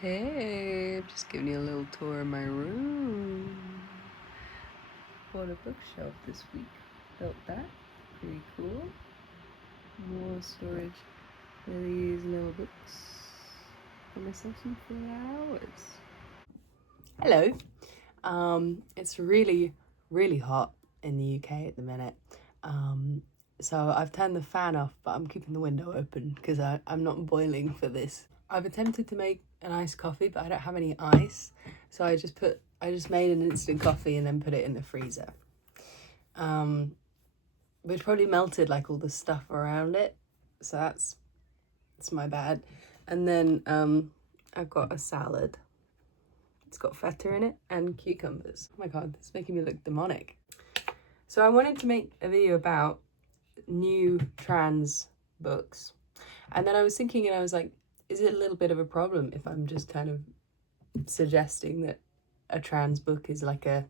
Hey, I'm just giving you a little tour of my room. Bought a bookshelf this week. Built that. Pretty cool. More storage for these little books. Got myself some flowers. Hello. It's really, really hot in the UK at the minute. So I've turned the fan off, but I'm keeping the window open because I'm not boiling for this. I've attempted to make an iced coffee, but I don't have any ice, so I just made an instant coffee and then put it in the freezer. Which probably melted like all the stuff around it, so that's my bad. And then I've got a salad. It's got feta in it and cucumbers. Oh my god, this is making me look demonic. So I wanted to make a video about new trans books, and then I was thinking, and I was like, is it a little bit of a problem if I'm just kind of suggesting that a trans book is like a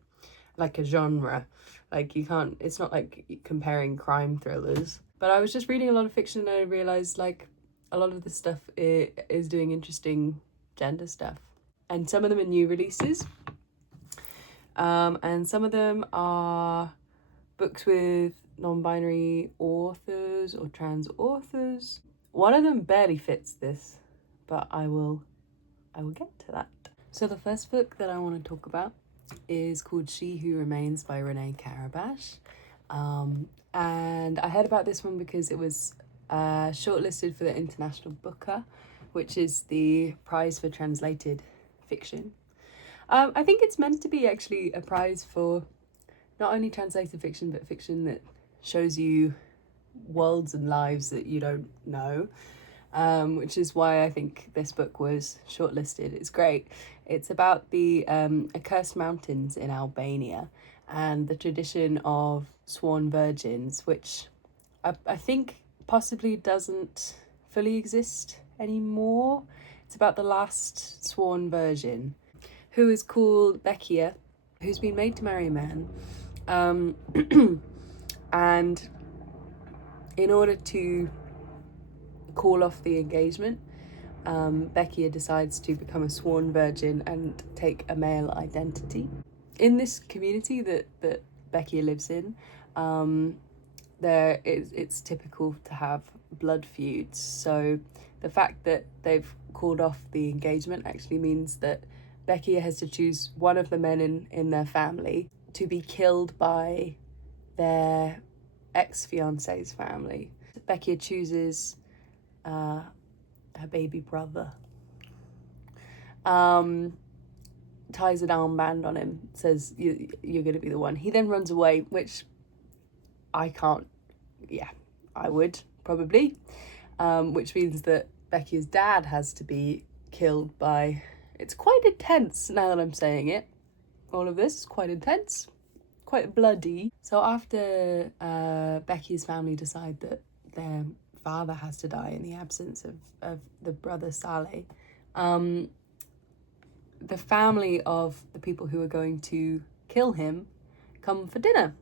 genre? Like, you can't, it's not like comparing crime thrillers. But I was just reading a lot of fiction and I realized like a lot of the stuff is doing interesting gender stuff, and some of them are new releases, and some of them are books with non-binary authors or trans authors. One of them barely fits this, but I will get to that. So the first book that I want to talk about is called She Who Remains by Renee Karabash. And I heard about this one because it was shortlisted for the International Booker, which is the prize for translated fiction. I think it's meant to be actually a prize for not only translated fiction, but fiction that shows you worlds and lives that you don't know, which is why I think this book was shortlisted. It's great. It's about the accursed mountains in Albania and the tradition of sworn virgins, which I think possibly doesn't fully exist anymore. It's about the last sworn virgin, who is called Beckia, who's been made to marry a man. And in order to call off the engagement, Beckia decides to become a sworn virgin and take a male identity. In this community that Beckia lives in, it's typical to have blood feuds. So the fact that they've called off the engagement actually means that Beckia has to choose one of the men in their family to be killed by their ex-fiance's family. Beckia chooses her baby brother, ties an armband on him, says you're gonna be the one. He then runs away, which I can't. Yeah, I would probably, which means that Beckia's dad has to be killed by. It's quite intense now that I'm saying it. All of this is quite intense, quite bloody. So after Beckia's family decide that their father has to die in the absence of the brother Saleh, the family of the people who are going to kill him come for dinner.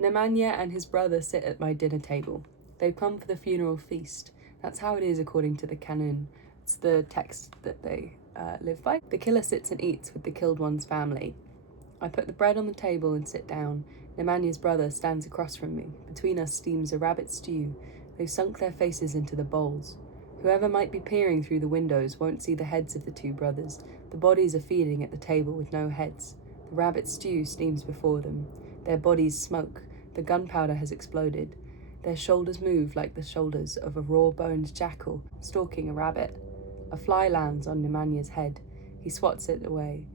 Nemanja and his brother sit at my dinner table. They've come for the funeral feast. That's how it is according to the canon. It's the text that they live by. The killer sits and eats with the killed one's family. I put the bread on the table and sit down. Nemanja's brother stands across from me. Between us steams a rabbit stew. They've sunk their faces into the bowls. Whoever might be peering through the windows won't see the heads of the two brothers. The bodies are feeding at the table with no heads. The rabbit stew steams before them. Their bodies smoke. The gunpowder has exploded. Their shoulders move like the shoulders of a raw-boned jackal stalking a rabbit. A fly lands on Nemanja's head. He swats it away.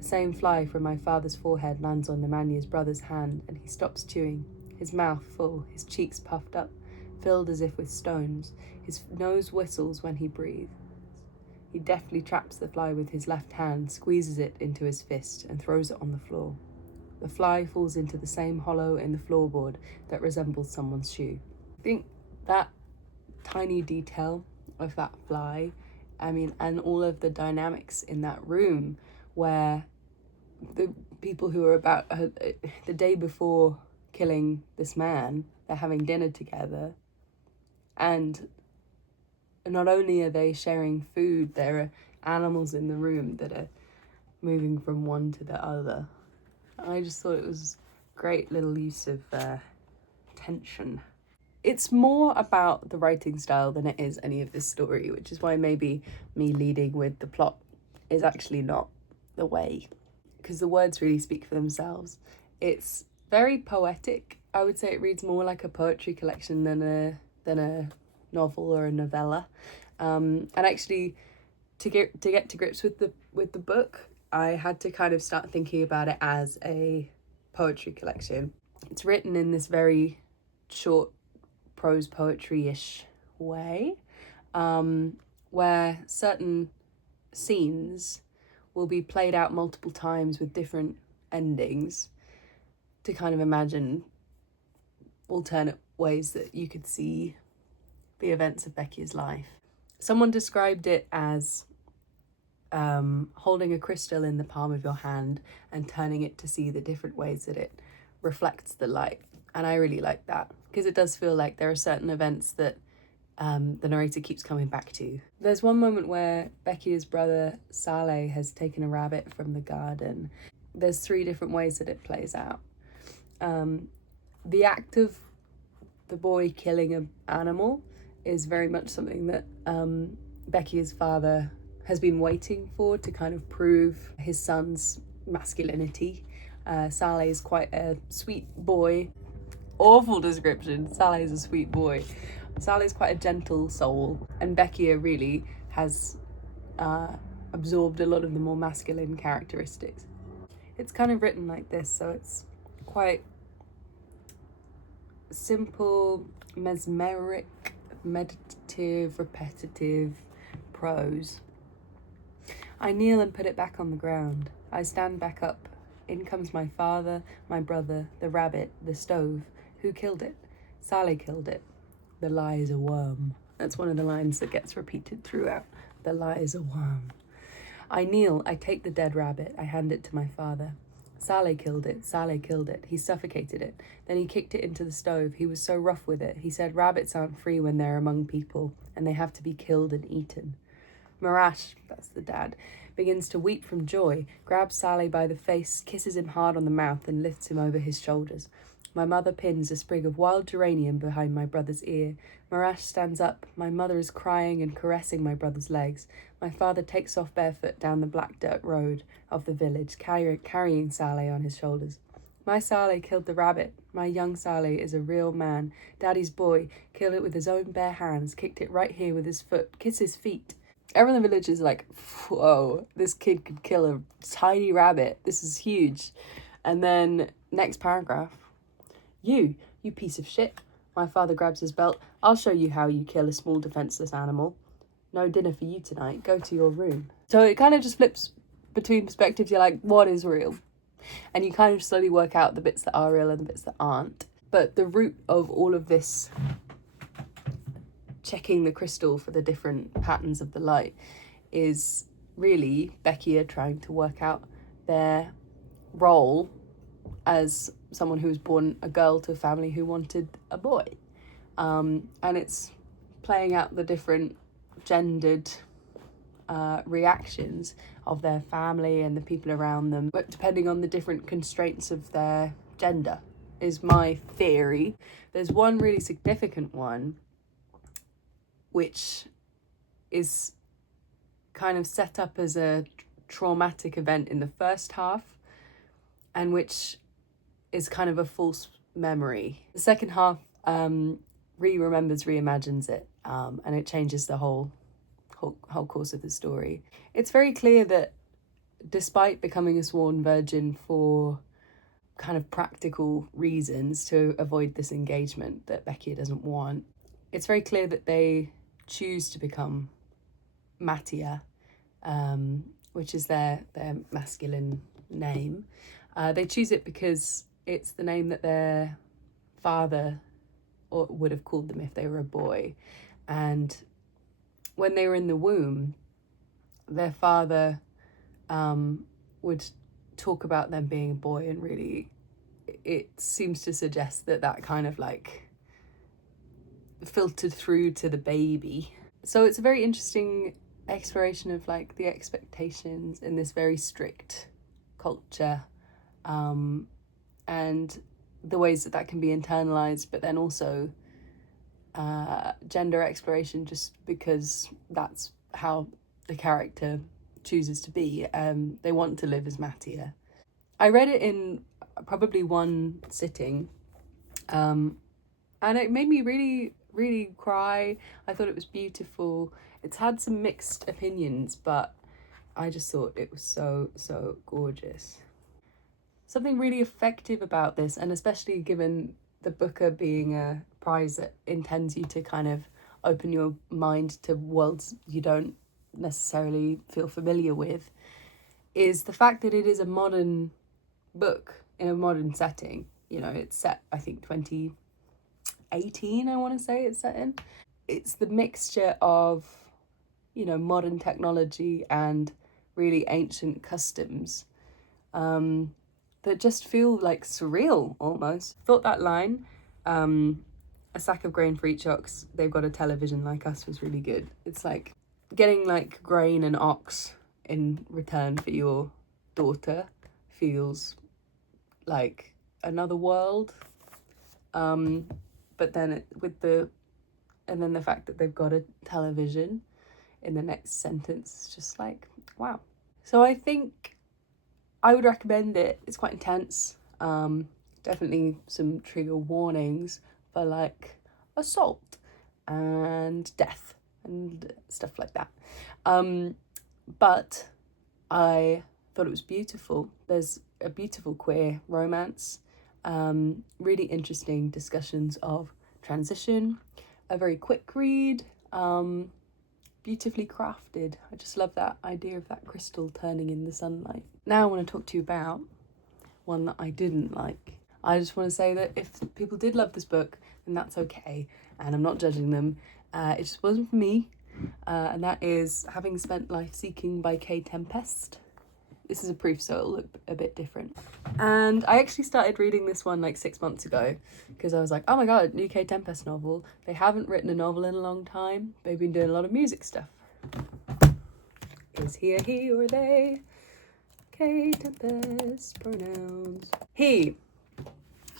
The same fly from my father's forehead lands on Nemanja's brother's hand, and he stops chewing, his mouth full, his cheeks puffed up, filled as if with stones. His nose whistles when he breathes. He deftly traps the fly with his left hand, squeezes it into his fist, and throws it on the floor. The fly falls into the same hollow in the floorboard that resembles someone's shoe. I think that tiny detail of that fly, and all of the dynamics in that room where the people who are about the day before killing this man, they're having dinner together, and not only are they sharing food, they're animals in the room that are moving from one to the other. I just thought it was a great little use of tension. It's more about the writing style than it is any of this story, which is why maybe me leading with the plot is actually not the way, because the words really speak for themselves. It's very poetic. I would say it reads more like a poetry collection than a novel or a novella. And actually, to get to grips with the book, I had to kind of start thinking about it as a poetry collection. It's written in this very short prose poetry-ish way, where certain scenes will be played out multiple times with different endings to kind of imagine alternate ways that you could see the events of Becky's life. Someone described it as holding a crystal in the palm of your hand and turning it to see the different ways that it reflects the light. And I really like that, because it does feel like there are certain events that the narrator keeps coming back to. There's one moment where Becky's brother Saleh has taken a rabbit from the garden. There's 3 different ways that it plays out. The act of the boy killing an animal is very much something that Becky's father has been waiting for, to kind of prove his son's masculinity. Saleh is quite a sweet boy. Awful description. Saleh is a sweet boy. Saleh is quite a gentle soul, and Becky really has absorbed a lot of the more masculine characteristics. It's kind of written like this, so it's quite simple, mesmeric, meditative, repetitive prose. I kneel and put it back on the ground. I stand back up. In comes my father, my brother, the rabbit, the stove. Who killed it? Saleh killed it. The lie is a worm. That's one of the lines that gets repeated throughout. The lie is a worm. I kneel, I take the dead rabbit, I hand it to my father. Saleh killed it, Saleh killed it. He suffocated it. Then he kicked it into the stove. He was so rough with it. He said rabbits aren't free when they're among people, and they have to be killed and eaten. Marash, that's the dad, begins to weep from joy, grabs Saleh by the face, kisses him hard on the mouth, and lifts him over his shoulders. My mother pins a sprig of wild geranium behind my brother's ear. Marash stands up. My mother is crying and caressing my brother's legs. My father takes off barefoot down the black dirt road of the village, carrying Saleh on his shoulders. My Saleh killed the rabbit. My young Saleh is a real man. Daddy's boy killed it with his own bare hands, kicked it right here with his foot, kiss his feet. Everyone in the village is like, whoa, this kid could kill a tiny rabbit. This is huge. And then next paragraph. You piece of shit. My father grabs his belt. I'll show you how you kill a small defenseless animal. No dinner for you tonight. Go to your room. So it kind of just flips between perspectives. You're like, what is real? And you kind of slowly work out the bits that are real and the bits that aren't. But the root of all of this checking the crystal for the different patterns of the light is really Becky trying to work out their role as someone who was born a girl to a family who wanted a boy. And it's playing out the different gendered reactions of their family and the people around them, but depending on the different constraints of their gender, is my theory. There's one really significant one, which is kind of set up as a traumatic event in the first half, and which is kind of a false memory. The second half remembers, reimagines it, and it changes the whole course of the story. It's very clear that despite becoming a sworn virgin for kind of practical reasons to avoid this engagement that Becky doesn't want, it's very clear that they choose to become Matia, which is their masculine name. They choose it because it's the name that their father would have called them if they were a boy. And when they were in the womb, their father would talk about them being a boy, and really it seems to suggest that kind of like filtered through to the baby. So it's a very interesting exploration of like the expectations in this very strict culture, and the ways that can be internalized, but then also gender exploration, just because that's how the character chooses to be. They want to live as Mattia. I read it in probably one sitting, and it made me really, really cry. I thought it was beautiful. It's had some mixed opinions, but I just thought it was so, so gorgeous. Something really effective about this, and especially given the Booker being a prize that intends you to kind of open your mind to worlds you don't necessarily feel familiar with, is the fact that it is a modern book in a modern setting. You know, it's set, I think, 2018, I want to say it's set in. It's the mixture of, you know, modern technology and really ancient customs that just feel like surreal almost. Thought that line, a sack of grain for each ox, they've got a television like us, was really good. It's like getting like grain and ox in return for your daughter feels like another world. But then and the fact that they've got a television in the next sentence, it's just like, wow. So I think I would recommend it. It's quite intense. Definitely some trigger warnings for like assault and death and stuff like that. But I thought it was beautiful. There's a beautiful queer romance, really interesting discussions of transition, a very quick read, beautifully crafted. I just love that idea of that crystal turning in the sunlight. Now I want to talk to you about one that I didn't like. I just want to say that if people did love this book, then that's okay, and I'm not judging them. It just wasn't for me, and that is Having Spent Life Seeking by Tempest. This is a proof, so it'll look a bit different. And I actually started reading this one like 6 months ago because I was like, oh my god, new Tempest novel. They haven't written a novel in a long time. They've been doing a lot of music stuff. Is he a he or they? Tempest, pronouns. He.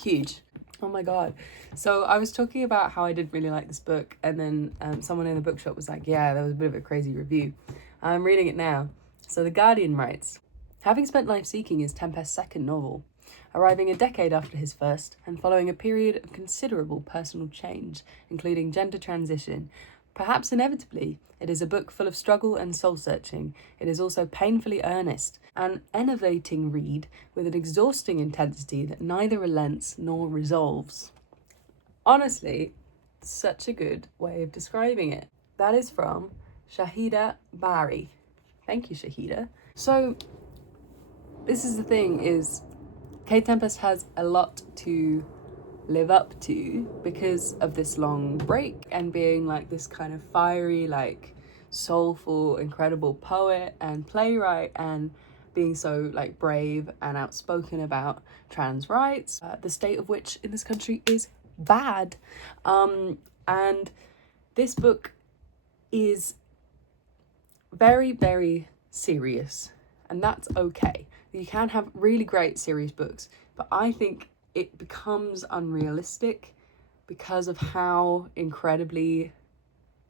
Huge. Oh my god. So I was talking about how I didn't really like this book, and then someone in the bookshop was like, yeah, that was a bit of a crazy review. I'm reading it now. So The Guardian writes, Having Spent Life Seeking is Tempest's second novel, arriving a decade after his first and following a period of considerable personal change, including gender transition. Perhaps inevitably, it is a book full of struggle and soul-searching. It is also painfully earnest, an enervating read with an exhausting intensity that neither relents nor resolves. Honestly, such a good way of describing it. That is from Shahida Bari. Thank you, Shahida. So, this is the thing, is Tempest has a lot to live up to because of this long break and being like this kind of fiery, like soulful, incredible poet and playwright, and being so like brave and outspoken about trans rights, the state of which in this country is bad. And this book is very, very serious, and that's okay. You can have really great serious books, but I think it becomes unrealistic because of how incredibly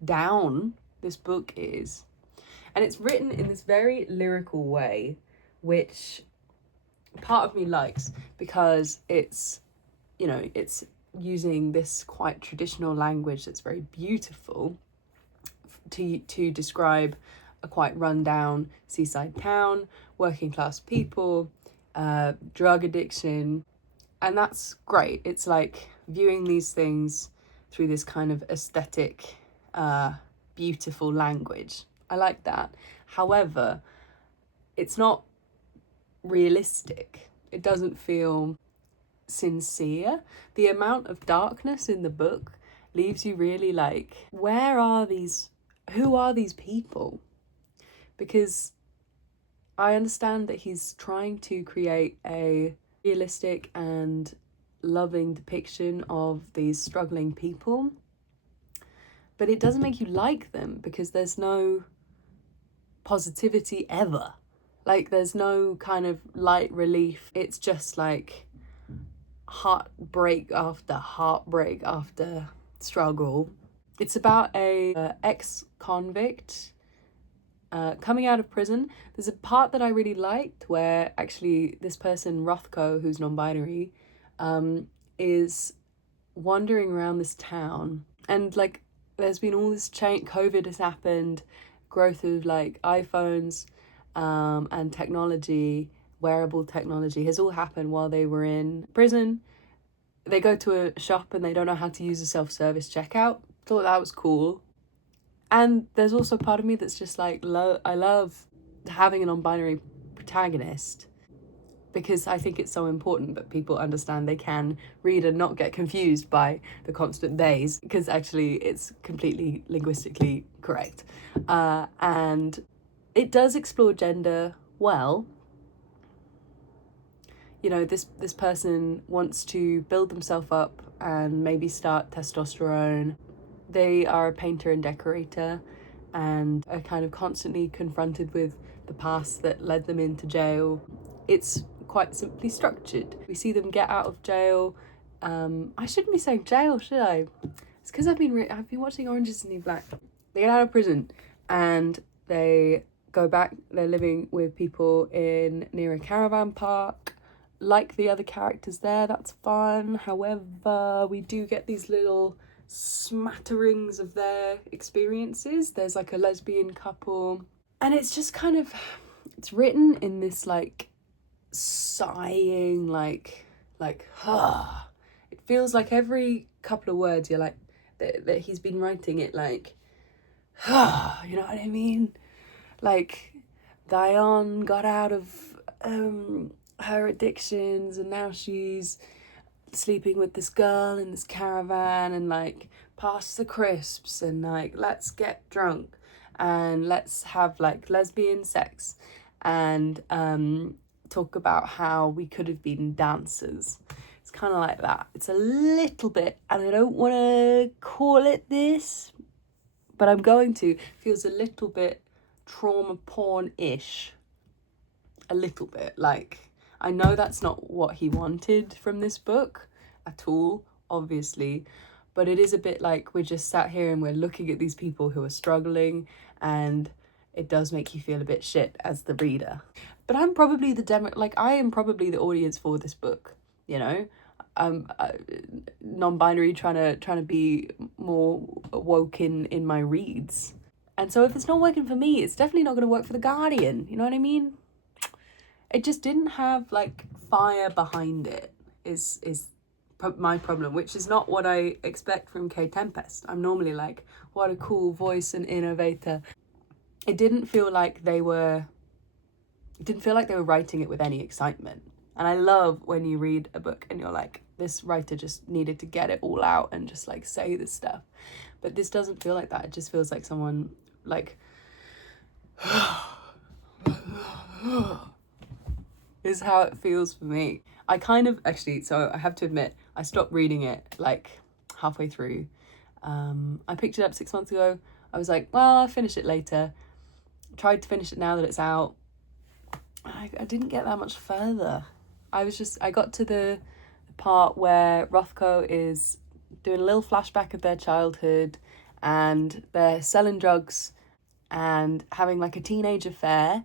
down this book is. And it's written in this very lyrical way, which part of me likes, because it's, you know, it's using this quite traditional language that's very beautiful to describe a quite run-down seaside town, working class people, drug addiction, and that's great. It's like viewing these things through this kind of aesthetic, beautiful language. I like that. However, it's not realistic. It doesn't feel sincere. The amount of darkness in the book leaves you really like, who are these people? Because I understand that he's trying to create a realistic and loving depiction of these struggling people, but it doesn't make you like them because there's no positivity ever. Like, there's no kind of light relief. It's just like heartbreak after struggle. It's about a ex-convict coming out of prison. There's a part that I really liked where actually this person, Rothko, who's non-binary, is wandering around this town, and like there's been all this change. COVID has happened, growth of like iPhones and technology, wearable technology has all happened while they were in prison. They go to a shop and they don't know how to use a self-service checkout. Thought that was cool. And there's also part of me that's just like, I love having a non-binary protagonist, because I think it's so important that people understand they can read and not get confused by the constant theys, because actually it's completely linguistically correct. And it does explore gender well. You know, this person wants to build themselves up and maybe start testosterone. They are a painter and decorator and are kind of constantly confronted with the past that led them into jail. It's quite simply structured. We see them get out of jail. I shouldn't be saying jail, should I? It's because I've been watching Orange is the New Black. They get out of prison and they go back. They're living with people near a caravan park. Like the other characters there, that's fun. However, we do get these little smatterings of their experiences. There's like a lesbian couple, and it's just kind of, it's written in this like sighing, like it feels like every couple of words you're like that he's been writing it like you know what I mean? Like, Diane got out of her addictions and now she's sleeping with this girl in this caravan, and like, pass the crisps, and like, let's get drunk and let's have like lesbian sex, and talk about how we could have been dancers. It's kind of like that. It's a little bit, and I don't want to call it this, but I'm going to, feels a little bit trauma porn-ish. A little bit. Like, I know that's not what he wanted from this book at all, obviously, but it is a bit like we're just sat here and we're looking at these people who are struggling, and it does make you feel a bit shit as the reader. But I'm probably I am probably the audience for this book, you know? Non-binary, trying to be more woke in my reads. And so if it's not working for me, it's definitely not going to work for The Guardian, you know what I mean? It just didn't have like fire behind it is my problem, which is not what I expect from Tempest. I'm normally like, what a cool voice and innovator. It didn't feel like they were writing it with any excitement. And I love when you read a book and you're like, this writer just needed to get it all out and just like say this stuff. But this doesn't feel like that. It just feels like someone like is how it feels for me. I kind of so I have to admit, I stopped reading it like halfway through. I picked it up 6 months ago. I was like, well, I'll finish it later. Tried to finish it now that it's out. I didn't get that much further. I got to the part where Rothko is doing a little flashback of their childhood, and they're selling drugs and having like a teenage affair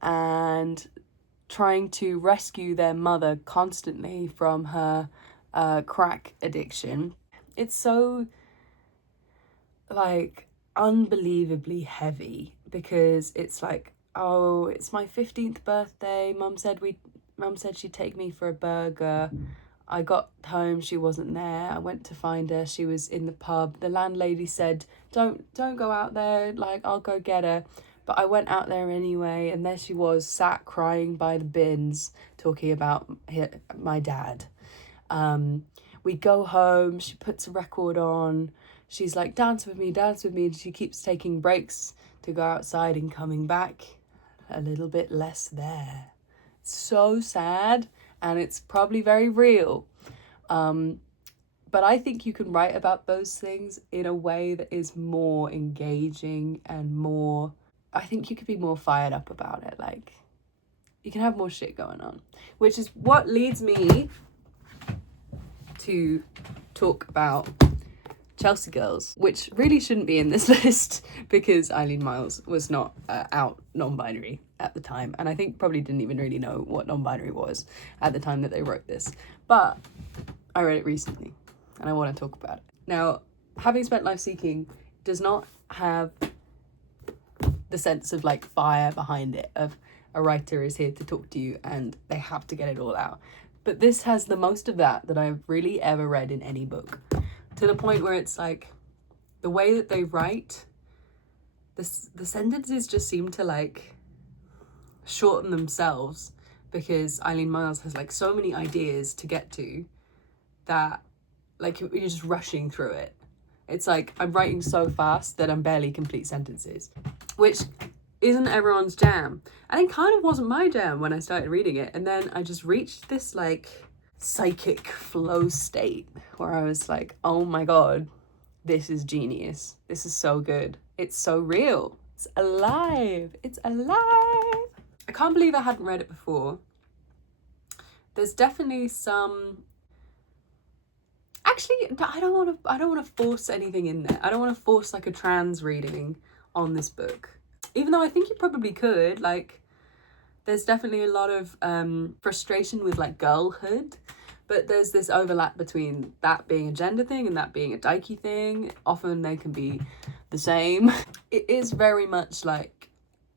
and trying to rescue their mother constantly from her crack addiction. It's so like unbelievably heavy, because it's like, oh, it's my 15th birthday. Mum said she'd take me for a burger. I got home, she wasn't there. I went to find her, she was in the pub. The landlady said, don't go out there, like, I'll go get her. But I went out there anyway, and there she was, sat crying by the bins, talking about my dad. We go home, she puts a record on. She's like, dance with me, and she keeps taking breaks to go outside and coming back. A little bit less there. So sad, and it's probably very real. But I think you can write about those things in a way that is more engaging and more I think you could be more fired up about it. Like, you can have more shit going on, which is what leads me to talk about Chelsea Girls, which really shouldn't be in this list because Eileen Myles was not out non-binary at the time, and I think probably didn't even really know what non-binary was at the time that they wrote this. But I read it recently and I want to talk about it. Now, having spent life seeking does not have the sense of like fire behind it, of a writer is here to talk to you and they have to get it all out. But this has the most of that I've really ever read in any book, to the point where it's like the way that they write, the sentences just seem to like shorten themselves, because Eileen Myles has like so many ideas to get to that like you're just rushing through it. It's like I'm writing so fast that I'm barely complete sentences, which isn't everyone's jam. And it kind of wasn't my jam when I started reading it. And then I just reached this like psychic flow state where I was like, oh my God, this is genius. This is so good. It's so real. It's alive. It's alive. I can't believe I hadn't read it before. There's definitely some... Actually, I don't want to force anything in there. I don't want to force like a trans reading on this book. Even though I think you probably could. Like, there's definitely a lot of frustration with like girlhood, but there's this overlap between that being a gender thing and that being a dykey thing. Often they can be the same. It is very much like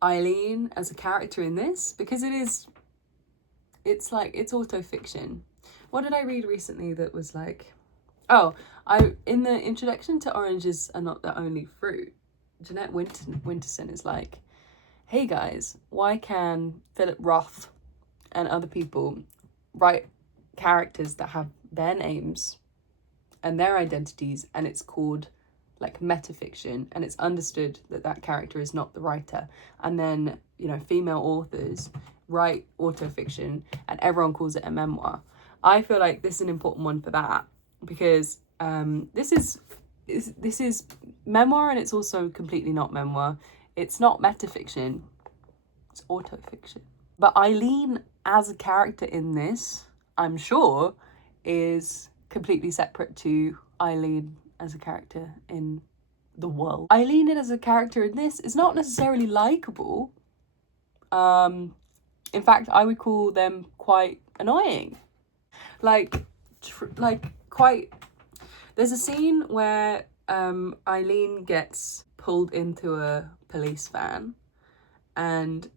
Eileen as a character in this, because it's like, it's auto-fiction. What did I read recently that was like, in the introduction to Oranges Are Not the Only Fruit, Jeanette Winterson is like, hey guys, why can Philip Roth and other people write characters that have their names and their identities, and it's called like metafiction, and it's understood that that character is not the writer, and then, you know, female authors write autofiction and everyone calls it a memoir. I feel like this is an important one for that, because this is memoir, and it's also completely not memoir. It's not metafiction, it's autofiction. But Eileen as a character in this, I'm sure, is completely separate to Eileen as a character in the world. Eileen as a character in this is not necessarily likable. In fact, I would call them quite annoying. There's a scene where Eileen gets pulled into a police van, and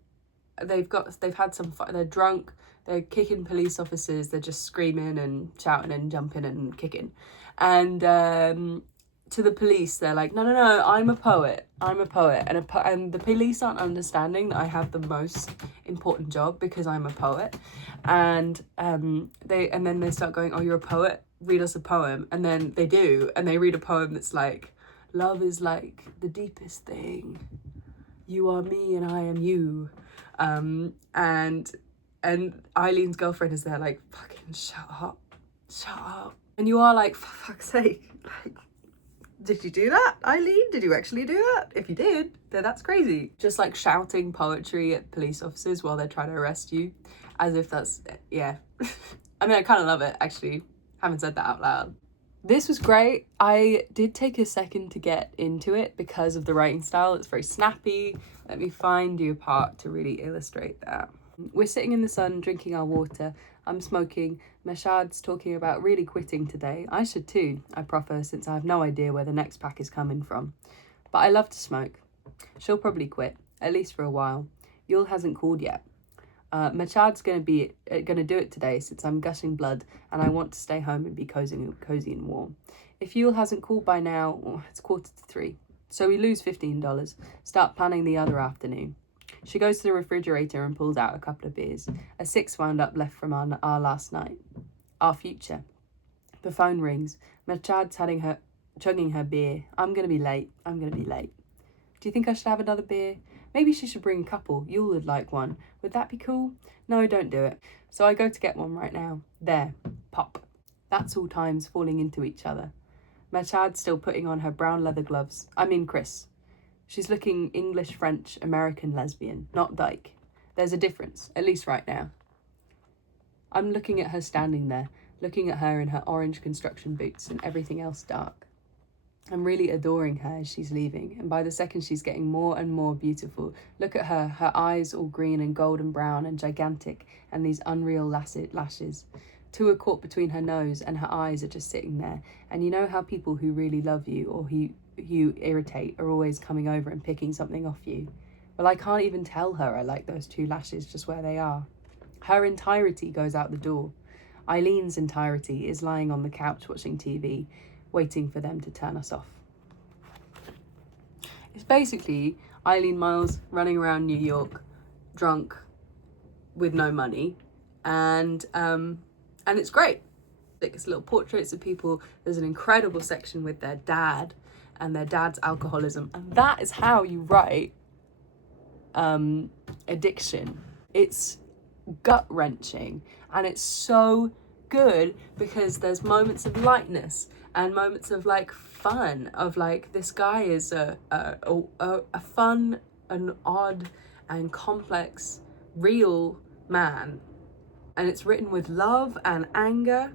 they've had some fun. They're drunk, they're kicking police officers, they're just screaming and shouting and jumping and kicking. And to the police, they're like, no, I'm a poet. And the police aren't understanding that I have the most important job because I'm a poet. And then they start going, oh, you're a poet? Read us a poem. And then they do, and they read a poem that's like, love is like the deepest thing. You are me and I am you. And Eileen's girlfriend is there like, fucking shut up. And you are like, for fuck's sake, like, did you do that, Eileen? Did you actually do that? If you did, then that's crazy. Just like shouting poetry at police officers while they're trying to arrest you, as if that's, yeah. I mean, I kind of love it, actually. Haven't said that out loud. This was great. I did take a second to get into it because of the writing style. It's very snappy. Let me find you a part to really illustrate that. We're sitting in the sun, drinking our water. I'm smoking. Mashad's talking about really quitting today. I should too, I proffer, since I have no idea where the next pack is coming from. But I love to smoke. She'll probably quit, at least for a while. Yul hasn't called yet. Mashad's gonna do it today, since I'm gushing blood and I want to stay home and be cozy and warm. If Yul hasn't called by now, it's 2:45. So we lose $15. Start planning the other afternoon. She goes to the refrigerator and pulls out a couple of beers. A 6 wound up left from our last night. Our future. The phone rings. Machad's chugging her beer. I'm gonna be late. Do you think I should have another beer? Maybe she should bring a couple. You'll would like one. Would that be cool? No, don't do it. So I go to get one right now. There. Pop. That's all times falling into each other. Machad's still putting on her brown leather gloves. I mean Chris. She's looking English, French, American lesbian, not dyke. There's a difference, at least right now. I'm looking at her standing there, looking at her in her orange construction boots and everything else dark. I'm really adoring her as she's leaving, and by the second she's getting more and more beautiful. Look at her eyes all green and golden brown and gigantic, and these unreal lashes. Two are caught between her nose, and her eyes are just sitting there. And you know how people who really love you or who you irritate are always coming over and picking something off you? Well, I can't even tell her I like those two lashes just where they are. Her entirety goes out the door. Eileen's entirety is lying on the couch watching TV, waiting for them to turn us off. It's basically Eileen Myles running around New York, drunk, with no money, and it's great. It's little portraits of people. There's an incredible section with their dad and their dad's alcoholism, and that is how you write addiction. It's gut-wrenching, and it's so good because there's moments of lightness and moments of like fun, of like, this guy is a fun and odd and complex real man, and it's written with love and anger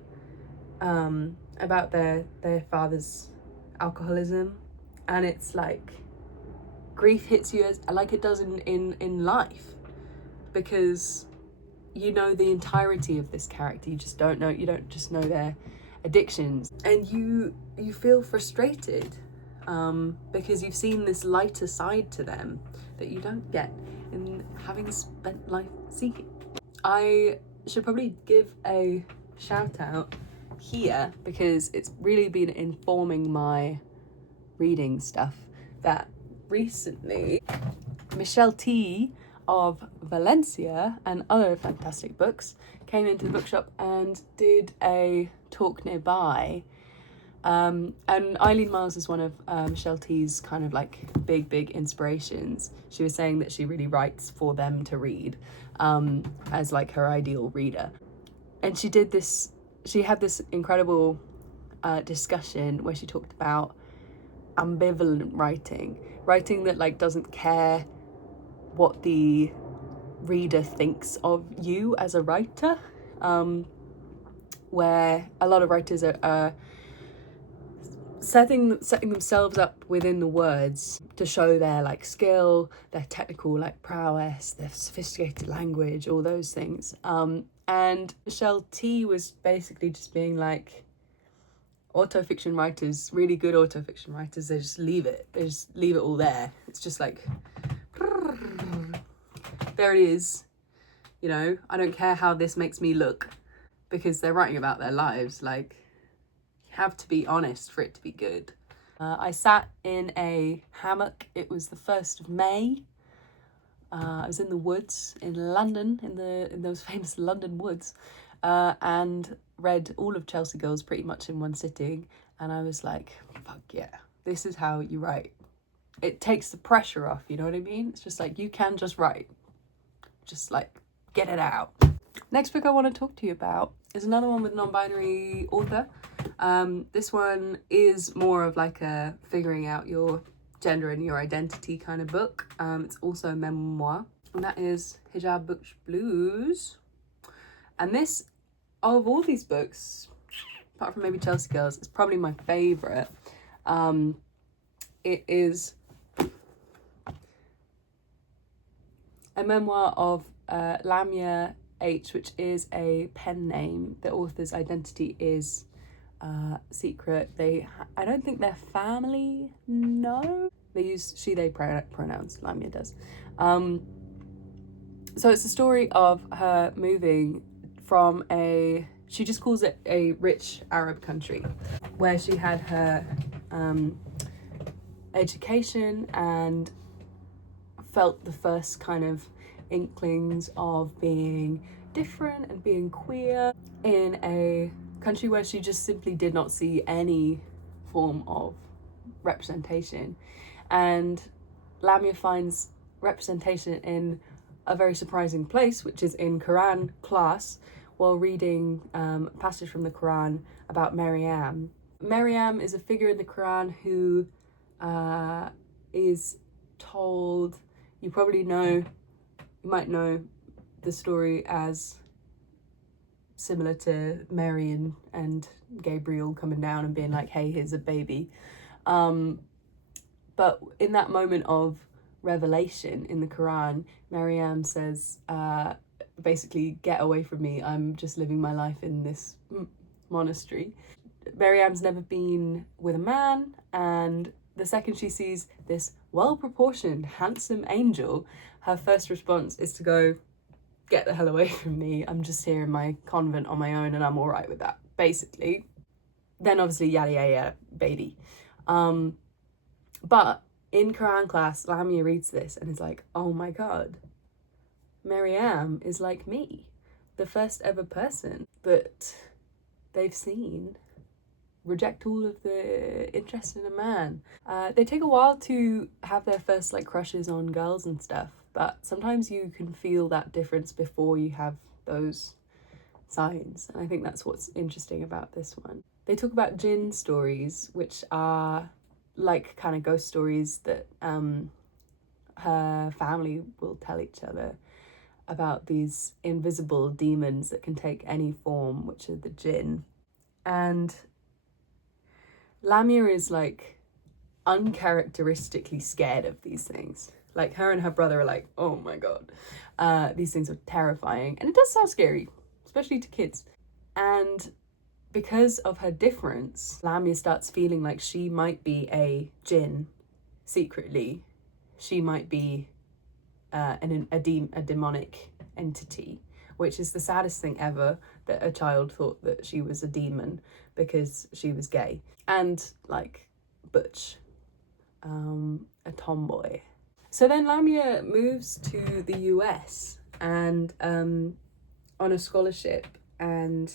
about their father's alcoholism, and it's like grief hits you as like it does in life, because you know the entirety of this character. You don't just know their addictions, and you feel frustrated because you've seen this lighter side to them that you don't get in having spent life seeking. I should probably give a shout out here because it's really been informing my reading stuff, that recently Michelle T of Valencia and other fantastic books came into the bookshop and did a talk nearby, and Eileen Myles is one of Michelle T's kind of like big inspirations. She was saying that she really writes for them to read as like her ideal reader, and she had this incredible discussion where she talked about ambivalent writing that like doesn't care what the reader thinks of you as a writer, where a lot of writers are setting themselves up within the words to show their like skill, their technical like prowess, their sophisticated language, all those things. And Michelle T was basically just being like, autofiction writers, really good autofiction writers, they just leave it all there. It's just like, there it is, you know, I don't care how this makes me look, because they're writing about their lives. Like, you have to be honest for it to be good. I sat in a hammock. It was the 1st of May. I was in the woods in London, in those famous London woods, and read all of Chelsea Girls pretty much in one sitting, and I was like, fuck yeah, this is how you write. It takes the pressure off, you know what I mean? It's just like, you can just write. Just like, get it out. Next book I want to talk to you about is another one with non-binary author. This one is more of like a figuring out your gender and your identity kind of book. It's also a memoir, and that is Hijab Butch Blues. And this, of all these books, apart from maybe Chelsea Girls, it's probably my favourite. It is a memoir of Lamya H, which is a pen name. The author's identity is secret. I don't think their family know. They use she, they pronouns, Lamya does. So it's a story of her moving from she just calls it a rich Arab country, where she had her education and felt the first kind of inklings of being different and being queer in a country where she just simply did not see any form of representation. And Lamya finds representation in a very surprising place, which is in Quran class, while reading a passage from the Quran about Maryam. Maryam is a figure in the Quran who is told, you might know the story as similar to Mary and Gabriel coming down and being like, hey, here's a baby. But in that moment of revelation in the Quran, Maryam says, basically, get away from me, I'm just living my life in this monastery. Maryam's never been with a man, and the second she sees this well-proportioned, handsome angel, her first response is to go, get the hell away from me, I'm just here in my convent on my own and I'm all right with that, basically. Then obviously, yada yada yada, baby. But in Quran class, Lamya reads this and is like, oh my god, Maryam is like me, the first ever person that they've seen reject all of the interest in a man. They take a while to have their first like crushes on girls and stuff, but sometimes you can feel that difference before you have those signs, and I think that's what's interesting about this one. They talk about jinn stories, which are like kind of ghost stories that her family will tell each other about these invisible demons that can take any form, which are the jinn. And Lamya is like uncharacteristically scared of these things. Like, her and her brother are like, oh my god, these things are terrifying. And it does sound scary, especially to kids. And because of her difference, Lamya starts feeling like she might be a jinn secretly. She might be a demonic entity, which is the saddest thing ever, that a child thought that she was a demon because she was gay. And like Butch, a tomboy. So then Lamya moves to the US and on a scholarship, and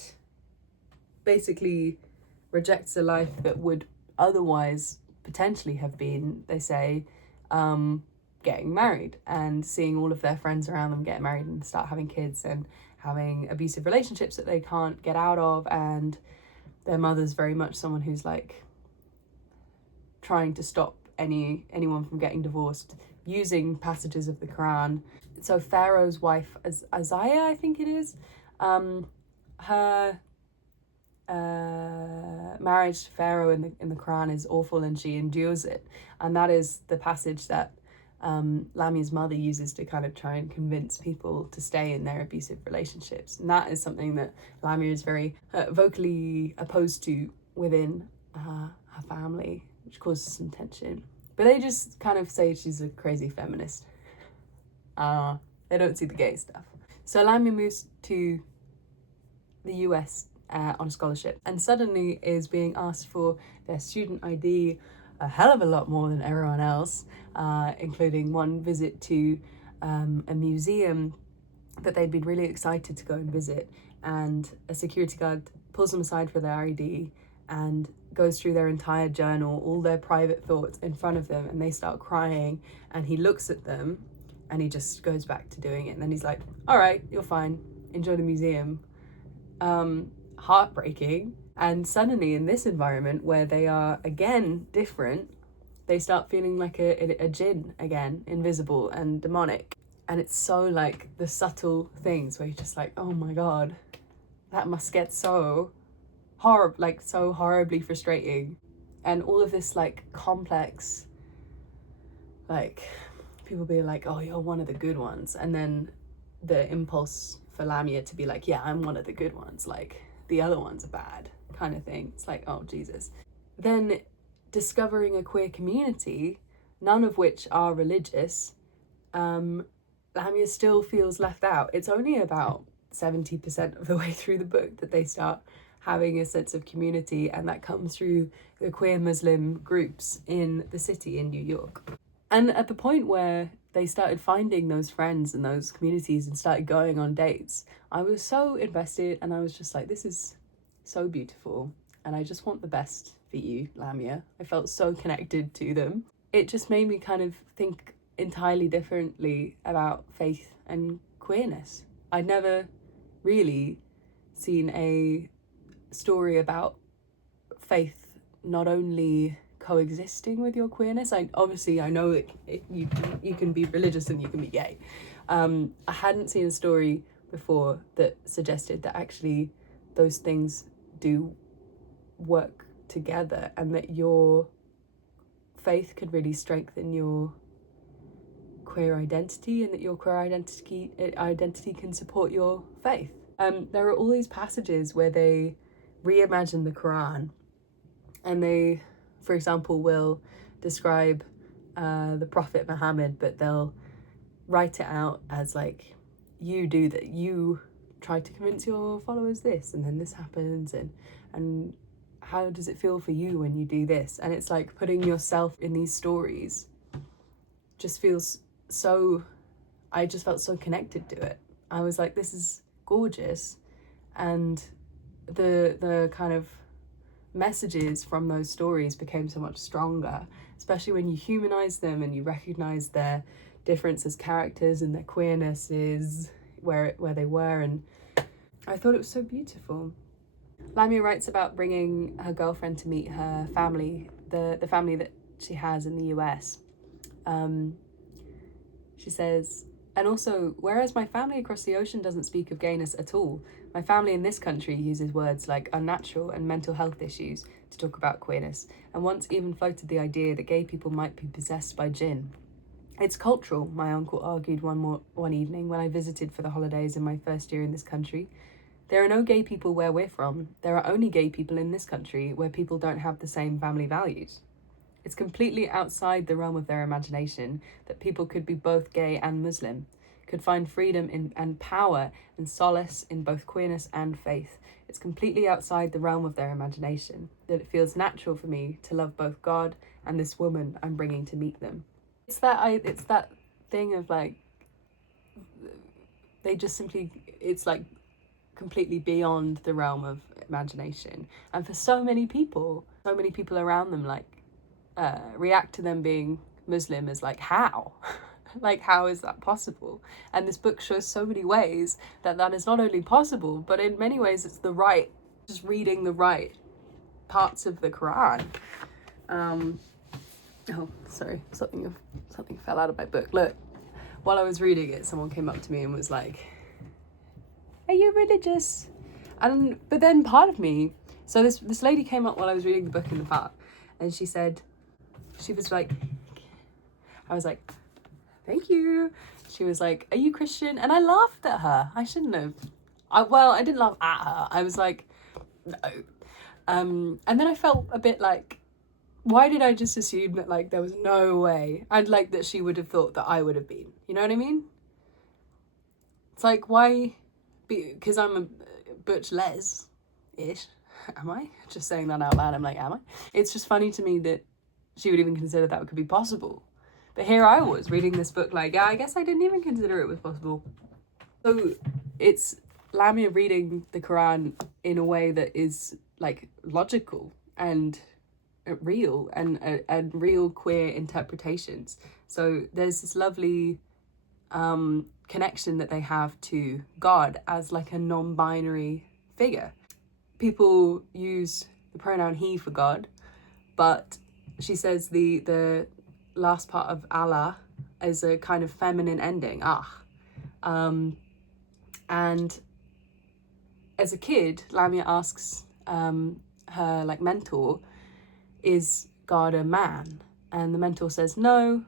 basically rejects a life that would otherwise potentially have been, they say, getting married and seeing all of their friends around them get married and start having kids and having abusive relationships that they can't get out of, and their mother's very much someone who's like trying to stop anyone from getting divorced using passages of the Quran. So Pharaoh's wife, Isaiah, I think it is, her marriage to Pharaoh in the Quran is awful, and she endures it, and that is the passage that Lamya's mother uses to kind of try and convince people to stay in their abusive relationships. And that is something that Lamya is very vocally opposed to within her family, which causes some tension. But they just kind of say she's a crazy feminist. They don't see the gay stuff. So Lamya moves to the US on a scholarship, and suddenly is being asked for their student ID a hell of a lot more than everyone else, including one visit to a museum that they'd been really excited to go and visit, and a security guard pulls them aside for their ID and goes through their entire journal, all their private thoughts in front of them, and they start crying, and he looks at them and he just goes back to doing it, and then he's like, all right, you're fine, enjoy the museum. Heartbreaking. And suddenly in this environment where they are again different, they start feeling like a jinn again, invisible and demonic. And it's so like the subtle things where you're just like, oh my god, that must get so horribly frustrating. And all of this like complex, like people being like, oh, you're one of the good ones, and then the impulse for Lamya to be like, yeah, I'm one of the good ones, like the other ones are bad, kind of thing. It's like, oh Jesus. Then discovering a queer community, none of which are religious, Lamya still feels left out. It's only about 70% of the way through the book that they start having a sense of community, and that comes through the queer Muslim groups in the city in New York. And at the point where they started finding those friends and those communities and started going on dates, I was so invested, and I was just like, this is so beautiful, and I just want the best for you, Lamya. I felt so connected to them. It just made me kind of think entirely differently about faith and queerness. I'd never really seen a story about faith not only coexisting with your queerness. I know you can be religious and you can be gay. I hadn't seen a story before that suggested that actually those things do work together, and that your faith could really strengthen your queer identity, and that your queer identity can support your faith. There are all these passages where they reimagine the Quran, and they, for example, will describe the Prophet Muhammad, but they'll write it out as like, you do that, you try to convince your followers this, and then this happens, and how does it feel for you when you do this? And it's like putting yourself in these stories just feels so, I just felt so connected to it. I was like, this is gorgeous. And the kind of messages from those stories became so much stronger, especially when you humanize them and you recognize their difference as characters and their queerness is where they were. And I thought it was so beautiful. Lamya writes about bringing her girlfriend to meet her family, the family that she has in the US. She says, and also, whereas my family across the ocean doesn't speak of gayness at all, my family in this country uses words like unnatural and mental health issues to talk about queerness, and once even floated the idea that gay people might be possessed by jinn. It's cultural, my uncle argued one evening when I visited for the holidays in my first year in this country. There are no gay people where we're from. There are only gay people in this country where people don't have the same family values. It's completely outside the realm of their imagination that people could be both gay and Muslim, could find freedom and power and solace in both queerness and faith. It's completely outside the realm of their imagination that it feels natural for me to love both God and this woman I'm bringing to meet them. It's that thing of like, they just simply, it's like completely beyond the realm of imagination. And for so many people around them, like, react to them being Muslim as like, how? Like, how is that possible? And this book shows so many ways that is not only possible, but in many ways it's just reading the right parts of the Quran. Oh, sorry, something fell out of my book. Look, while I was reading it, someone came up to me and was like, are you religious? But then part of me, so this lady came up while I was reading the book in the park, and she was like, I was like, thank you. She was like, are you Christian? And I laughed at her. I shouldn't have. I didn't laugh at her. I was like, no. And then I felt a bit like, why did I just assume that like there was no way I'd like that she would have thought that I would have been? You know what I mean? It's like, why? Because I'm a Butch les-ish. Am I? Just saying that out loud, I'm like, am I? It's just funny to me that she would even consider that could be possible. But here I was reading this book like, yeah, I guess I didn't even consider it was possible. So it's Lamya reading the Quran in a way that is like logical and real and real queer interpretations. So there's this lovely connection that they have to God as like a non-binary figure. People use the pronoun he for God, but she says the last part of Allah is a kind of feminine ending, and as a kid, Lamya asks her like mentor, is God a man? And the mentor says, no,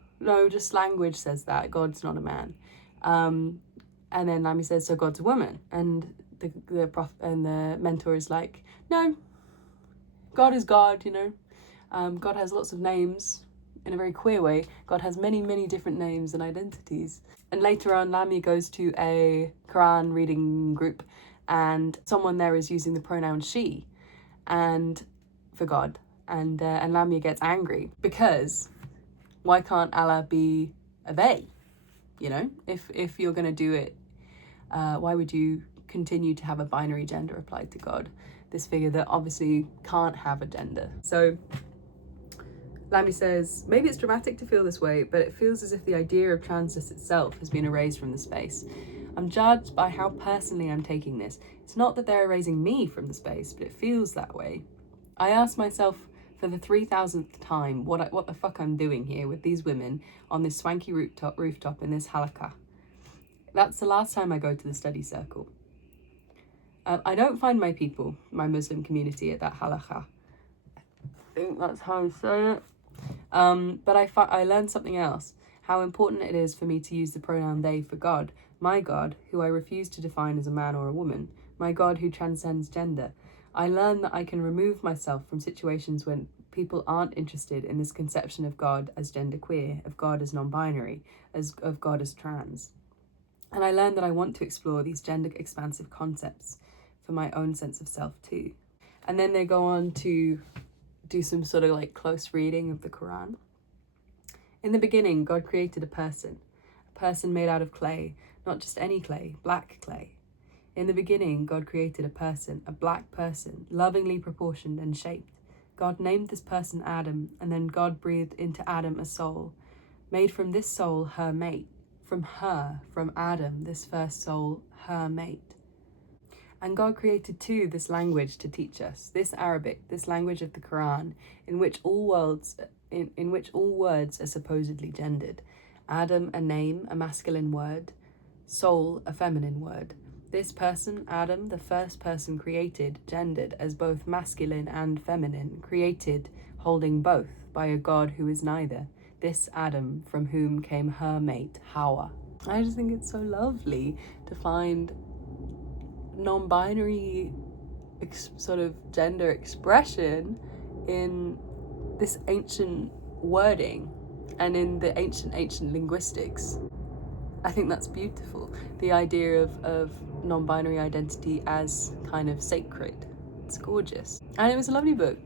just language says that God's not a man. And then Lamya says, so God's a woman. And the mentor is like, no, God is God, you know. God has lots of names in a very queer way. God has many, many different names and identities. And later on, Lamya goes to a Quran reading group, and someone there is using the pronoun she, and for God. And Lamya gets angry because why can't Allah be a they? You know, if you're going to do it, why would you continue to have a binary gender applied to God, this figure that obviously can't have a gender? So Lamya says, maybe it's dramatic to feel this way, but it feels as if the idea of transness itself has been erased from the space. I'm judged by how personally I'm taking this. It's not that they're erasing me from the space, but it feels that way. I ask myself, for the 3,000th time what the fuck I'm doing here with these women on this swanky rooftop in this halakha. That's the last time I go to the study circle. I don't find my people, my Muslim community, at that halakha. I think that's how I say it. But I learned something else. How important it is for me to use the pronoun they for God. My God, who I refuse to define as a man or a woman. My God who transcends gender. I learned that I can remove myself from situations when people aren't interested in this conception of God as genderqueer, of God as non-binary, of God as trans. And I learned that I want to explore these gender expansive concepts for my own sense of self too. And then they go on to do some sort of like close reading of the Quran. In the beginning, God created a person made out of clay, not just any clay, black clay. In the beginning, God created a person, a black person, lovingly proportioned and shaped. God named this person Adam, and then God breathed into Adam a soul, made from this soul her mate, from Adam, this first soul, her mate. And God created too this language to teach us, this Arabic, this language of the Quran, in which all words are supposedly gendered. Adam, a name, a masculine word. Soul, a feminine word. This person, Adam, the first person created, gendered as both masculine and feminine, created, holding both, by a God who is neither. This Adam, from whom came her mate, Hawa. I just think it's so lovely to find non-binary sort of gender expression in this ancient wording and in the ancient linguistics. I think that's beautiful. The idea of non-binary identity as kind of sacred. It's gorgeous. And it was a lovely book.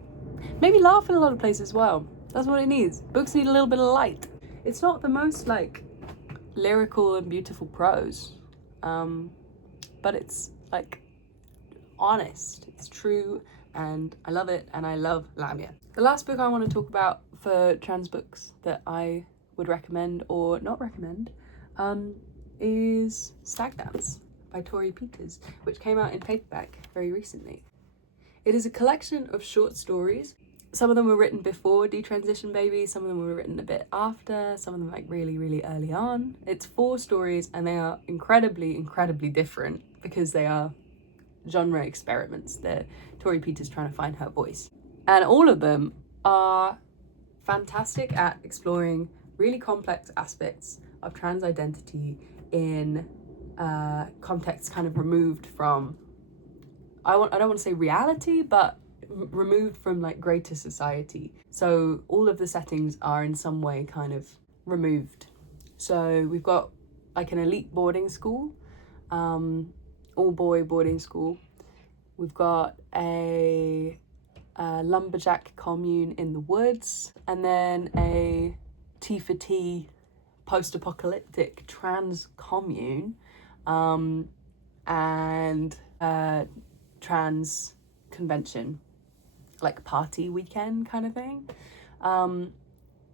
Made me laugh in a lot of places as well. That's what it needs. Books need a little bit of light. It's not the most like lyrical and beautiful prose, but it's like honest, it's true, and I love it, and I love Lamya. The last book I want to talk about for trans books that I would recommend or not recommend is Stag by Torrey, which came out in paperback very recently. It is a collection of short stories. Some of them were written before Detransition Baby, some of them were written a bit after, some of them like really, really early on. It's 4 stories and they are incredibly, incredibly different because they are genre experiments. They're Torrey trying to find her voice. And all of them are fantastic at exploring really complex aspects of trans identity in contexts kind of removed from, I don't want to say reality, but removed from like greater society. So all of the settings are in some way kind of removed. So we've got like an elite boarding school, all boy boarding school. We've got a lumberjack commune in the woods, and then a T for T post-apocalyptic trans commune, and trans convention, like party weekend kind of thing.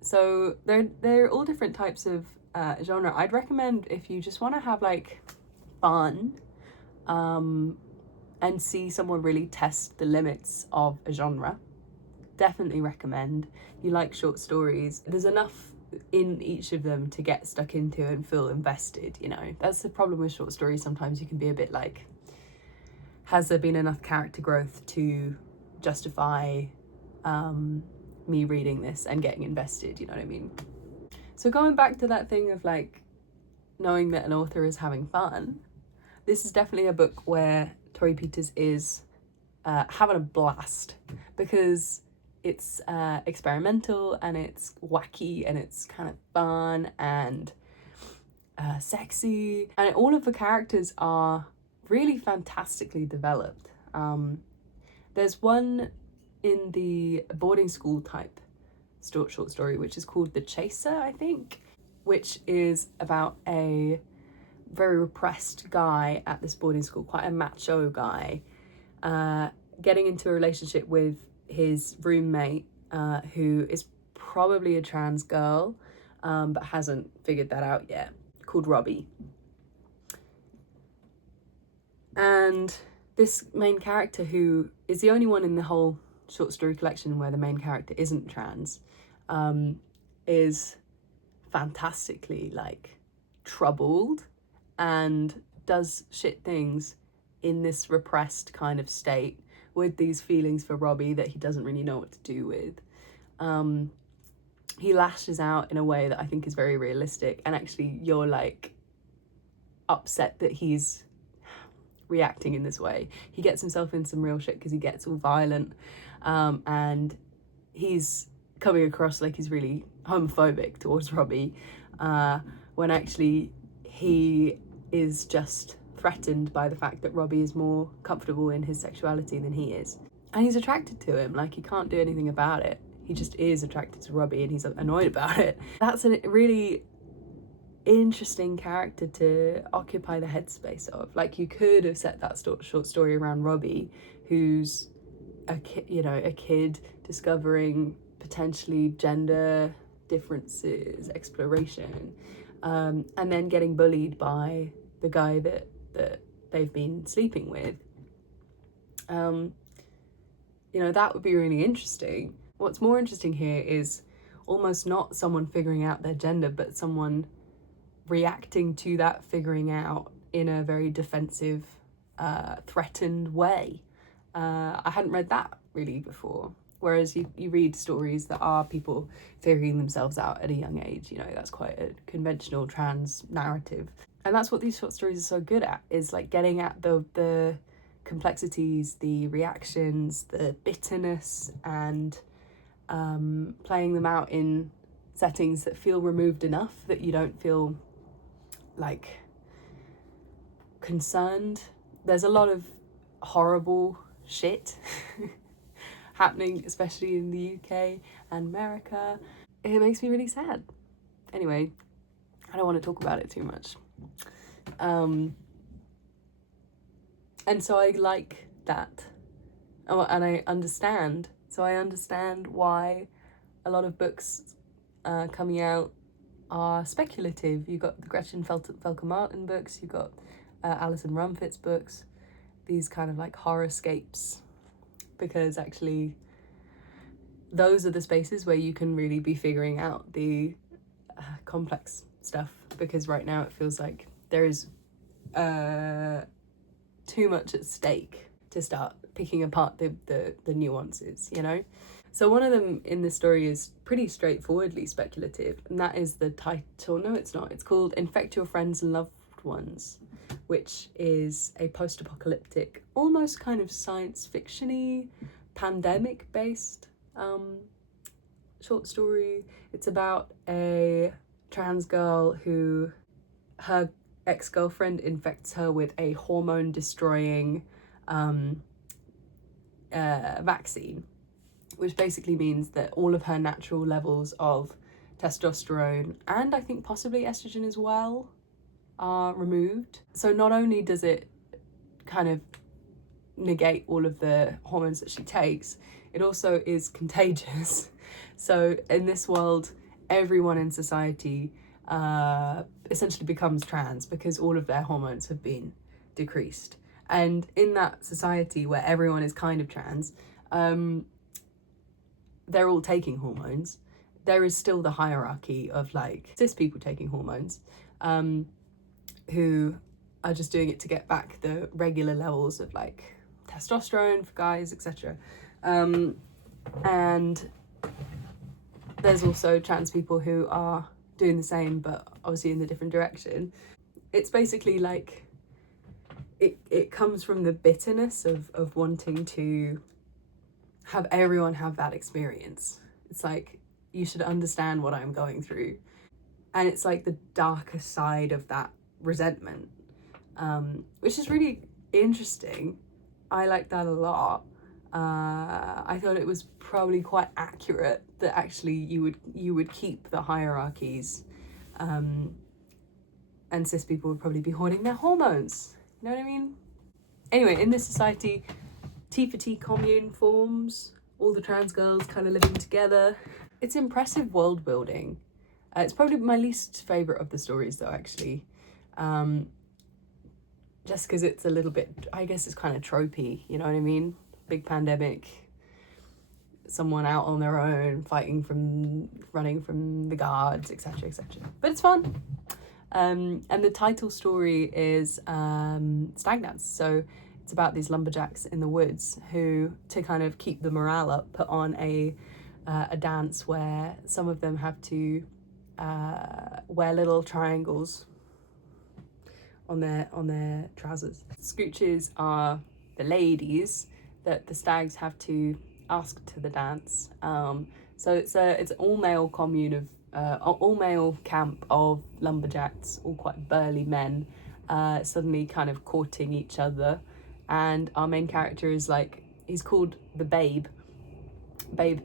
So they're all different types of genre. I'd recommend if you just want to have like fun and see someone really test the limits of a genre, definitely recommend. You like short stories, there's enough in each of them to get stuck into and feel invested, you know. That's the problem with short stories. Sometimes you can be a bit like, has there been enough character growth to justify me reading this and getting invested, you know what I mean? So going back to that thing of like knowing that an author is having fun, this is definitely a book where Torrey is having a blast, because it's experimental and it's wacky and it's kind of fun and sexy, and all of the characters are really fantastically developed. There's one in the boarding school type short story which is called The Chaser, I think, which is about a very repressed guy at this boarding school, quite a macho guy, getting into a relationship with his roommate, who is probably a trans girl, but hasn't figured that out yet, called Robbie. And this main character, who is the only one in the whole short story collection where the main character isn't trans, is fantastically like troubled and does shit things in this repressed kind of state with these feelings for Robbie that he doesn't really know what to do with. He lashes out in a way that I think is very realistic, and actually you're like upset that he's reacting in this way. He gets himself in some real shit because he gets all violent, and he's coming across like he's really homophobic towards Robbie, when actually he is just threatened by the fact that Robbie is more comfortable in his sexuality than he is. And he's attracted to him, like he can't do anything about it. He just is attracted to Robbie and he's annoyed about it. That's a really interesting character to occupy the headspace of. Like, you could have set that short story around Robbie, who's a kid discovering potentially gender differences, exploration, and then getting bullied by the guy that they've been sleeping with. That would be really interesting. What's more interesting here is almost not someone figuring out their gender, but someone reacting to that figuring out in a very defensive, threatened way. I hadn't read that really before. Whereas you read stories that are people figuring themselves out at a young age, that's quite a conventional trans narrative. And that's what these short stories are so good at, is like getting at the complexities, the reactions, the bitterness, and playing them out in settings that feel removed enough that you don't feel like concerned. There's a lot of horrible shit happening, especially in the UK and America. It makes me really sad. Anyway, I don't want to talk about it too much. And so I like that. Oh, and I understand. So I understand why a lot of books coming out are speculative. You've got the Gretchen Felker-Martin books, you've got Alison Rumfitt's books, these kind of like horrorscapes, because actually those are the spaces where you can really be figuring out the complex stuff, because right now it feels like there is too much at stake to start picking apart the nuances, So one of them in this story is pretty straightforwardly speculative, and that is the title. No, it's not. It's called Infect Your Friends and Loved Ones, which is a post-apocalyptic, almost kind of science fiction-y, pandemic-based short story. It's about a trans girl who, her ex-girlfriend infects her with a hormone-destroying vaccine, which basically means that all of her natural levels of testosterone, and I think possibly estrogen as well, are removed. So not only does it kind of negate all of the hormones that she takes, it also is contagious. So in this world, everyone in society essentially becomes trans because all of their hormones have been decreased. And in that society where everyone is kind of trans, they're all taking hormones. There is still the hierarchy of like cis people taking hormones, who are just doing it to get back the regular levels of like testosterone for guys, etc. And there's also trans people who are doing the same, but obviously in the different direction. It's basically like it comes from the bitterness of wanting to have everyone have that experience. It's like, you should understand what I'm going through. And it's like the darker side of that resentment, which is really interesting. I like that a lot. I thought it was probably quite accurate that actually you would keep the hierarchies, and cis people would probably be hoarding their hormones. You know what I mean? Anyway, in this society, T for T commune forms, all the trans girls kind of living together. It's impressive world building. It's probably my least favourite of the stories though, actually. Just because it's a little bit, I guess it's kind of tropey, you know what I mean? Big pandemic, someone out on their own, running from the guards, etc, etc. But it's fun. And the title story is Stag Dance. So it's about these lumberjacks in the woods who, to kind of keep the morale up, put on a dance where some of them have to wear little triangles on their trousers. Scooches are the ladies that the stags have to ask to the dance. So it's an all-male commune of all-male camp of lumberjacks, all quite burly men, suddenly kind of courting each other. And our main character is he's called the Babe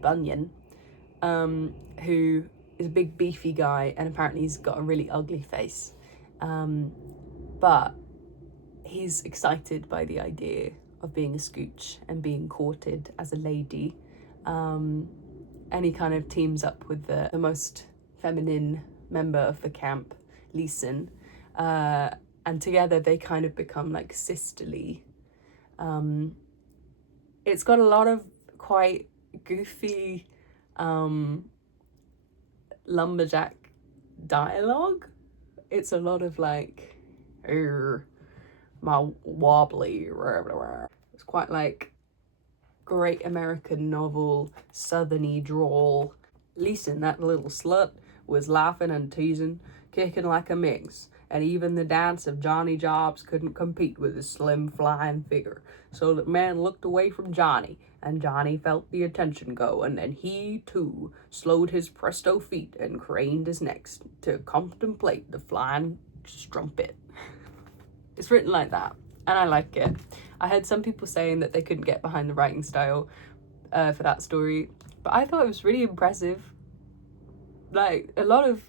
Bunyan, who is a big beefy guy, and apparently he's got a really ugly face. But he's excited by the idea of being a scooch and being courted as a lady. And he kind of teams up with the most feminine member of the camp, Leeson. And together they kind of become sisterly. It's got a lot of quite goofy lumberjack dialogue. It's a lot of my wobbly, it's quite great American novel, southerny drawl. Leeson, that little slut, was laughing and teasing, kicking like a minx, and even the dance of Johnny Jobs couldn't compete with his slim flying figure. So the man looked away from Johnny, and Johnny felt the attention go, and then he too slowed his presto feet and craned his neck to contemplate the flying strumpet. It's written like that, and I like it. I heard some people saying that they couldn't get behind the writing style for that story, but I thought it was really impressive. A lot of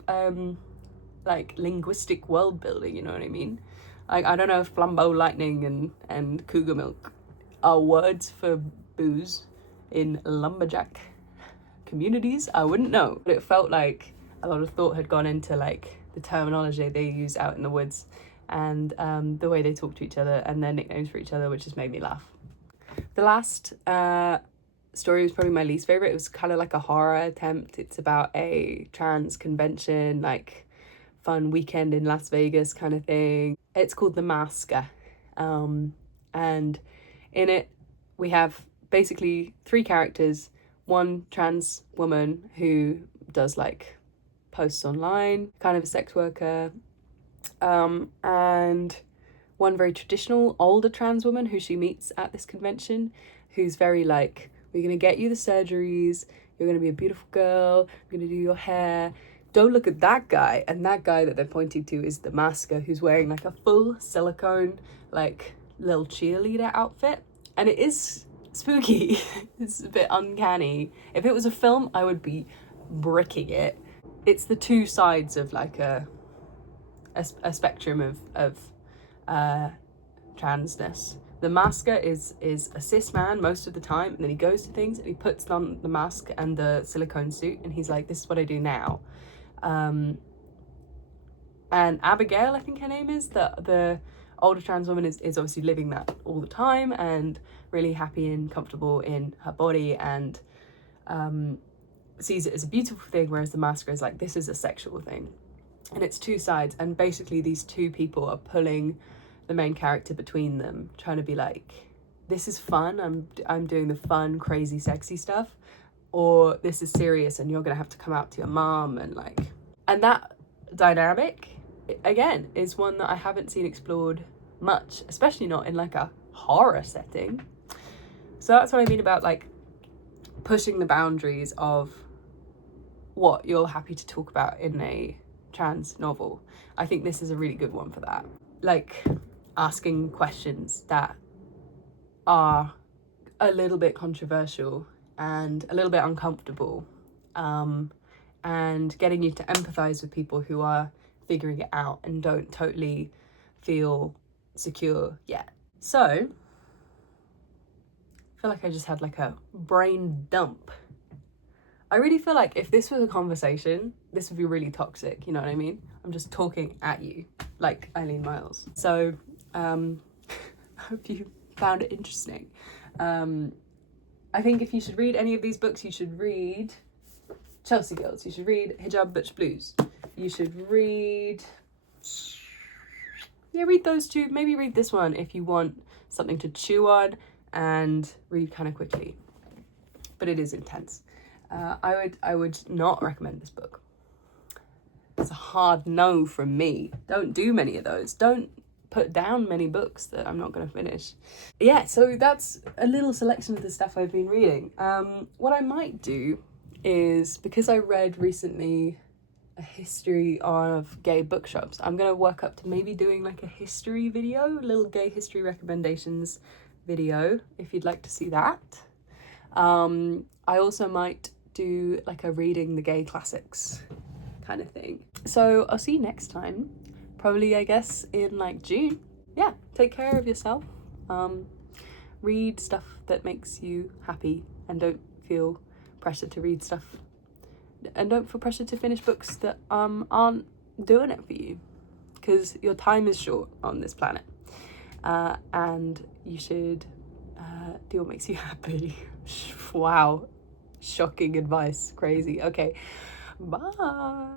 linguistic world building, you know what I mean? I don't know if flambeau lightning and cougar milk are words for booze in lumberjack communities. I wouldn't know, but it felt like a lot of thought had gone into the terminology they use out in the woods, and the way they talk to each other and their nicknames for each other, which just made me laugh. The last story was probably my least favorite. It was kind of like a horror attempt. It's about a trans convention, fun weekend in Las Vegas kind of thing. It's called The Masker, and in it we have basically 3 characters. One trans woman who does posts online, kind of a sex worker, and one very traditional older trans woman who she meets at this convention, who's very we're gonna get you the surgeries, you're gonna be a beautiful girl, we're gonna do your hair, don't look at that guy. And that guy that they're pointing to is the masker, who's wearing a full silicone little cheerleader outfit, and it is spooky. It's a bit uncanny. If it was a film, I would be bricking it. It's the two sides of a spectrum of transness. The masker is a cis man most of the time, and then he goes to things and he puts on the mask and the silicone suit, and he's like, this is what I do now. And Abigail, I think her name is, the older trans woman, is obviously living that all the time and really happy and comfortable in her body, and sees it as a beautiful thing, whereas the masker is this is a sexual thing. And it's two sides, and basically these two people are pulling the main character between them, trying to be this is fun, I'm doing the fun, crazy, sexy stuff, or this is serious and you're gonna have to come out to your mom, and that dynamic again is one that I haven't seen explored much, especially not in a horror setting. So that's what I mean about pushing the boundaries of what you're happy to talk about in a trans novel. I think this is a really good one for that. Asking questions that are a little bit controversial and a little bit uncomfortable, and getting you to empathize with people who are figuring it out and don't totally feel secure yet. So I feel like I just had a brain dump. I really feel like if this was a conversation, this would be really toxic, you know what I mean? I'm just talking at you like Eileen Myles. So, I hope you found it interesting. I think if you should read any of these books, you should read Chelsea Girls. You should read Hijab, Butch, Blues. You should read... Yeah, read those two. Maybe read this one if you want something to chew on and read kind of quickly. But it is intense. I would not recommend this book. It's a hard no from me. Don't do many of those. Don't put down many books that I'm not going to finish. Yeah, so that's a little selection of the stuff I've been reading. What I might do is, because I read recently a history of gay bookshops, I'm going to work up to maybe doing like a history video, a little gay history recommendations video, if you'd like to see that. I also might do like a reading the gay classics kind of thing. So I'll see you next time, probably I guess in like June. Yeah, take care of yourself. Read stuff that makes you happy, and don't feel pressure to read stuff, and don't feel pressure to finish books that aren't doing it for you, because your time is short on this planet, and you should do what makes you happy. Wow, shocking advice, crazy. Okay, bye.